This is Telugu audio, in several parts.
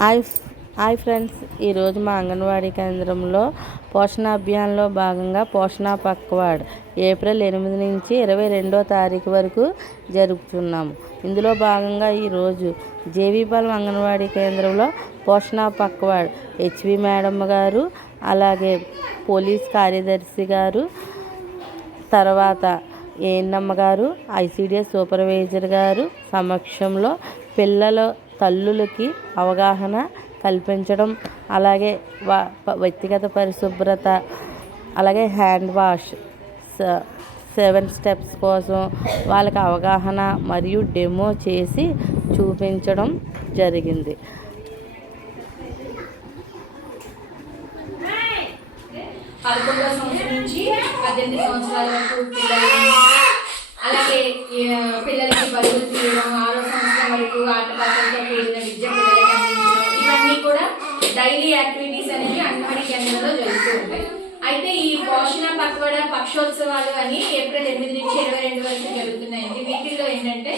Hi hi friends. ఈరోజు మా అంగన్వాడీ కేంద్రంలో పోషణ అభియాన్లో భాగంగా పోషణ పక్వాడ్ ఏప్రిల్ ఎనిమిది నుంచి ఇరవై రెండో తారీఖు వరకు జరుపుతున్నాము ఇందులో భాగంగా ఈరోజు జేవీపాలెం అంగన్వాడీ కేంద్రంలో పోషణ పక్వాడ్ హెచ్వి మేడం గారు అలాగే పోలీస్ కార్యదర్శి గారు తర్వాత ఏఎన్ఎమ్మ గారు ఐసీడీఎస్ సూపర్వైజర్ గారు సమక్షంలో పిల్లలు తల్లులకి అవగాహన కల్పించడం అలాగే వా వ్యక్తిగత పరిశుభ్రత అలాగే హ్యాండ్ వాష్ సెవెన్ స్టెప్స్ కోసం వాళ్ళకి అవగాహన మరియు డెమో చేసి చూపించడం జరిగింది. పదకొండవ సంవత్సరం నుంచి పద్దెనిమిది సంవత్సరాల వరకు పిల్లలు అలాగే పిల్లలకి బరువులు తీయడం ఆరో సంవత్సరం వరకు ఆటపాటలతో కూడిన విద్య ఇవన్నీ కూడా డైలీ యాక్టివిటీస్ అనేవి అంగన్వాడీ కేంద్రంలో జరుగుతూ ఉంటాయి. అయితే ఈ పోషణ పక్వడ పక్షోత్సవాలు అని ఏప్రిల్ ఎనిమిది నుంచి ఇరవై రెండు వరకు జరుగుతున్నాయండి. వీటిల్లో ఏంటంటే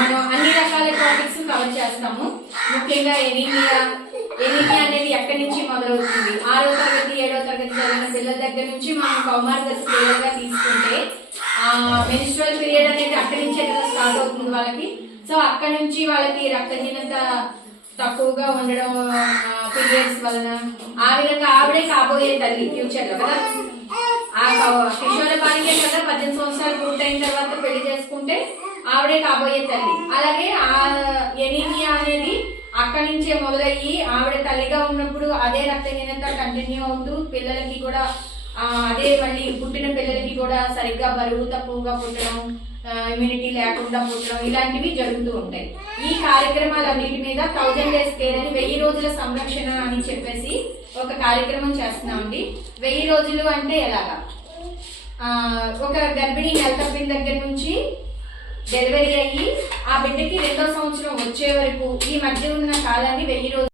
మనం అన్ని రకాల టాపిక్స్ కవర్ చేస్తాము. ముఖ్యంగా ఎనీమియా ఎనీమియా అనేది ఎక్కడి నుంచి మొదలవుతుంది? ఆరో తరగతి ఏడో తరగతి చదివిన పిల్లల దగ్గర నుంచి మనం కౌమార దశ పిల్లలుగా తీసుకుంటే మెన్స్ట్రల్ పీరియడ్ అనేది అక్కడి నుంచే స్టార్ట్ అవుతుంది వాళ్ళకి. సో అక్కడి నుంచి వాళ్ళకి రక్తహీనత తక్కువగా ఉండడం పీరియడ్స్ వలన ఆ విధంగా ఆవిడే కాబోయే తల్లి ఫ్యూచర్లో కదా? ఆ కిషోర బాలికే కదా పద్దెనిమిది సంవత్సరాలు పూర్తయిన తర్వాత పెళ్ళి చేసుకుంటే ఆవిడే కాబోయే తల్లి. అలాగే ఆ ఎనీమియా అనేది అక్కడి నుంచే మొదలయ్యి ఆవిడ తల్లిగా ఉన్నప్పుడు అదే రక్తహీనత కంటిన్యూ అవుతూ పిల్లలకి కూడా అదే మళ్ళీ పుట్టిన పిల్లలకి కూడా సరిగ్గా బరువు తక్కువగా పుట్టడం ఇమ్యూనిటీ లేకుండా పుట్టడం ఇలాంటివి జరుగుతూ ఉంటాయి. ఈ కార్యక్రమాలన్నిటి మీద థౌజండ్ డేస్ కేర్ అని వెయ్యి రోజుల సంరక్షణ అని చెప్పేసి ఒక కార్యక్రమం చేస్తున్నామండి. వెయ్యి రోజులు అంటే ఎలాగా? ఒక గర్భిణి నెలతప్పిన దగ్గర నుంచి డెలివరీ అయ్యి ఆ బిడ్డకి రెండో సంవత్సరం వచ్చే వరకు ఈ మధ్య ఉన్న కాలాన్ని వెయ్యి రోజులు